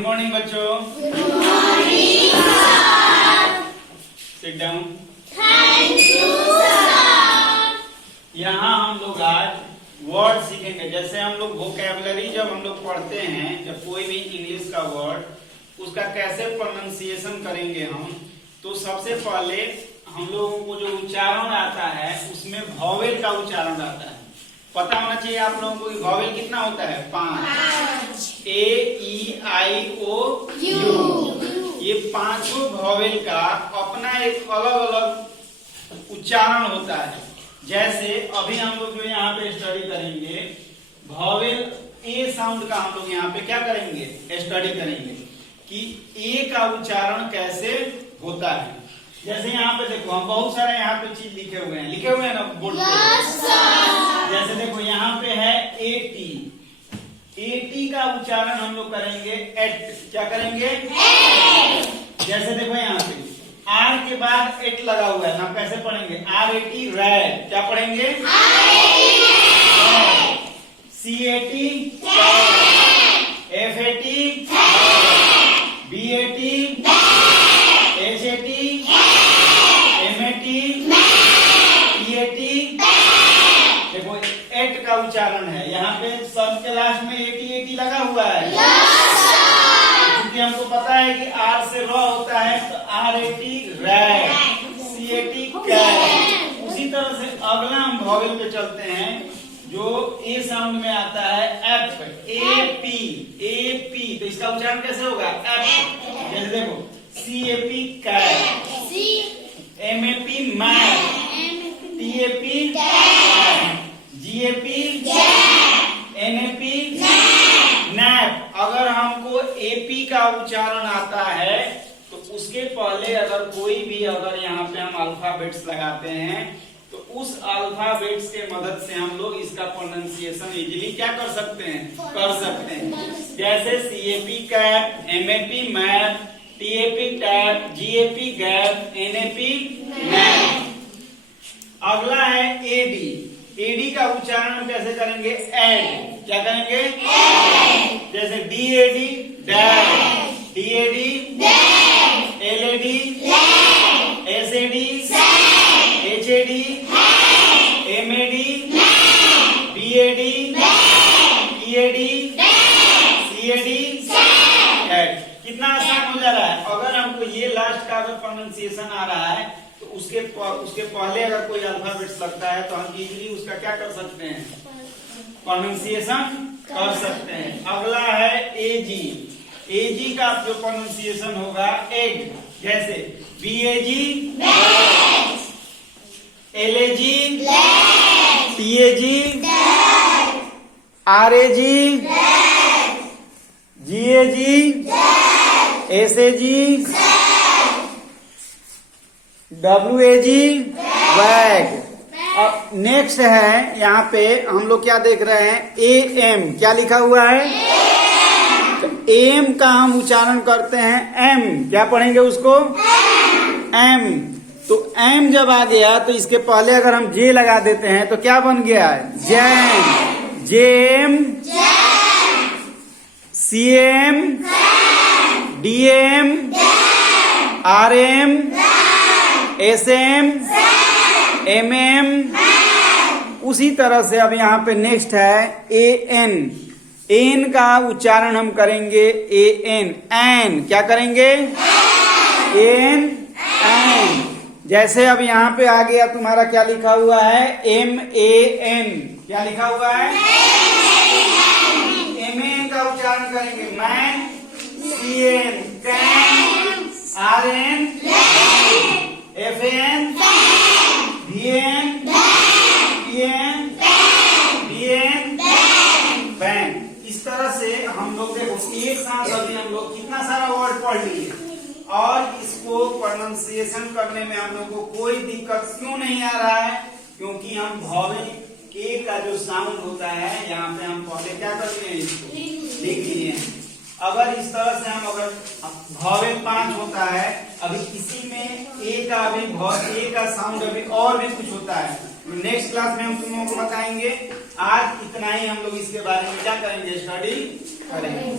Good morning बच्चों। Good morning sir. Sit down. Thank you sir. यहाँ हम लोग आज वर्ड सीखेंगे। जैसे हम लोग वोकैबुलरी जब हम लोग पढ़ते हैं, जब कोई भी इंग्लिश का वर्ड उसका कैसे प्रोनाउंसिएशन करेंगे हम, तो सबसे पहले हम लोगों को जो उच्चारण आता है उसमें वॉवेल का उच्चारण आता है। पता होना चाहिए आप लोगों को वॉवेल कितना होता है, 5। ए ई आई ओ यू। ये पांचों वॉवेल का अपना एक अलग अलग उच्चारण होता है। जैसे अभी हम लोग जो यहाँ पे स्टडी करेंगे, वॉवेल ए साउंड का हम लोग यहाँ पे क्या करेंगे, स्टडी करेंगे कि ए का उच्चारण कैसे होता है। जैसे यहाँ पे देखो, हम बहुत सारे यहाँ पे चीज लिखे हुए हैं ना बोर्ड पे। जैसे देखो यहाँ पे है एटी। एटी का उच्चारण हम लोग करेंगे एट। क्या करेंगे, एट। जैसे देखो यहाँ पे आर के बाद एट लगा हुआ है ना, कैसे पढ़ेंगे, आर एटी रैड। क्या पढ़ेंगे, C AT, F AT, B AT, H AT, M AT, E AT. देखो एट का उच्चारण है, यहाँ पे सब के लास्ट में एटी एटी लगा हुआ है। क्योंकि हमको पता है कि आर से रॉ होता है, तो R AT rat, C AT cat. उसी तरह से अगला हम वॉवेल पे चलते हैं जो ए साउंड में आता है, F. A P, A P, तो इसका उच्चारण कैसे होगा, एफ। जैसे देखो C A P cat, M A P mat, T A P G A P, N A P nap. अगर हमको एपी का उच्चारण आता है तो उसके पहले अगर कोई भी अगर यहाँ पे हम अल्फाबेट्स लगाते हैं तो उस अल्फाबेट्स के मदद से हम लोग इसका प्रोनाउंसिएशन इजीली क्या कर सकते हैं, कर सकते हैं। जैसे CAP cap, MAP map, TAP tap, GAP gap, NAP nap. अगला है एडी। एडी का उच्चारण हम कैसे करेंगे, एड। क्या करेंगे, एड। जैसे DAD dad, DAD LAD, SAD, HAD, MAD, BAD, EAD, CAD, ad. कितना आसान हो जा रहा है। अगर हमको ये लास्ट का अगर प्रोनाउंसिएशन आ रहा है तो उसके पहले अगर कोई अल्फाबेट्स लगता है तो हम इजीली उसका क्या कर सकते हैं, प्रोनाउंसिएशन कर सकते हैं। अगला है एजी। एजी का जो प्रोनाउंसिएशन होगा, एग। जैसे बीएजी, एलएजी, टीएजी, आरएजी, जीएजी, एसएजी, डब्ल्यूएजी, वैग। अब नेक्स्ट है, यहाँ पे हम लोग क्या देख रहे हैं, ए एम। क्या लिखा हुआ है, तो एम का हम उच्चारण करते हैं एम। क्या पढ़ेंगे उसको, एम। तो एम जब आ गया तो इसके पहले अगर हम जे लगा देते हैं तो क्या बन गया, jam. Gem, CM, DM, RM, SM, MM. उसी तरह से अब यहाँ पे नेक्स्ट है एएन। एन का उच्चारण हम करेंगे एएन, एन। क्या करेंगे, एन, एन। जैसे अब यहाँ पे आ गया तुम्हारा, क्या लिखा हुआ है, एम ए एन। क्या लिखा हुआ है, एम ए का उच्चारण करेंगे man, C N can, R N, F N, V N, P N, D N, ban. इस तरह से हम लोग देखो एक साथ अभी हम लोग कितना सारा वर्ड पढ़ लिए, और इसको प्रोनाउंसिएशन करने में हम लोग को कोई दिक्कत क्यों नहीं आ रहा है, क्योंकि हम वॉवेल के का जो साउंड होता है यहाँ पे हम पहले क्या करते हैं, इसको लिख लिए हैं। अगर इस तरह से हम अगर वॉवेल 5 होता है, अभी इसी में ए का अभी ए का साउंड अभी और भी कुछ होता है, नेक्स्ट क्लास में हम तुम लोगों को बताएंगे। आज इतना ही हम लोग इसके बारे में क्या करेंगे, स्टडी करेंगे।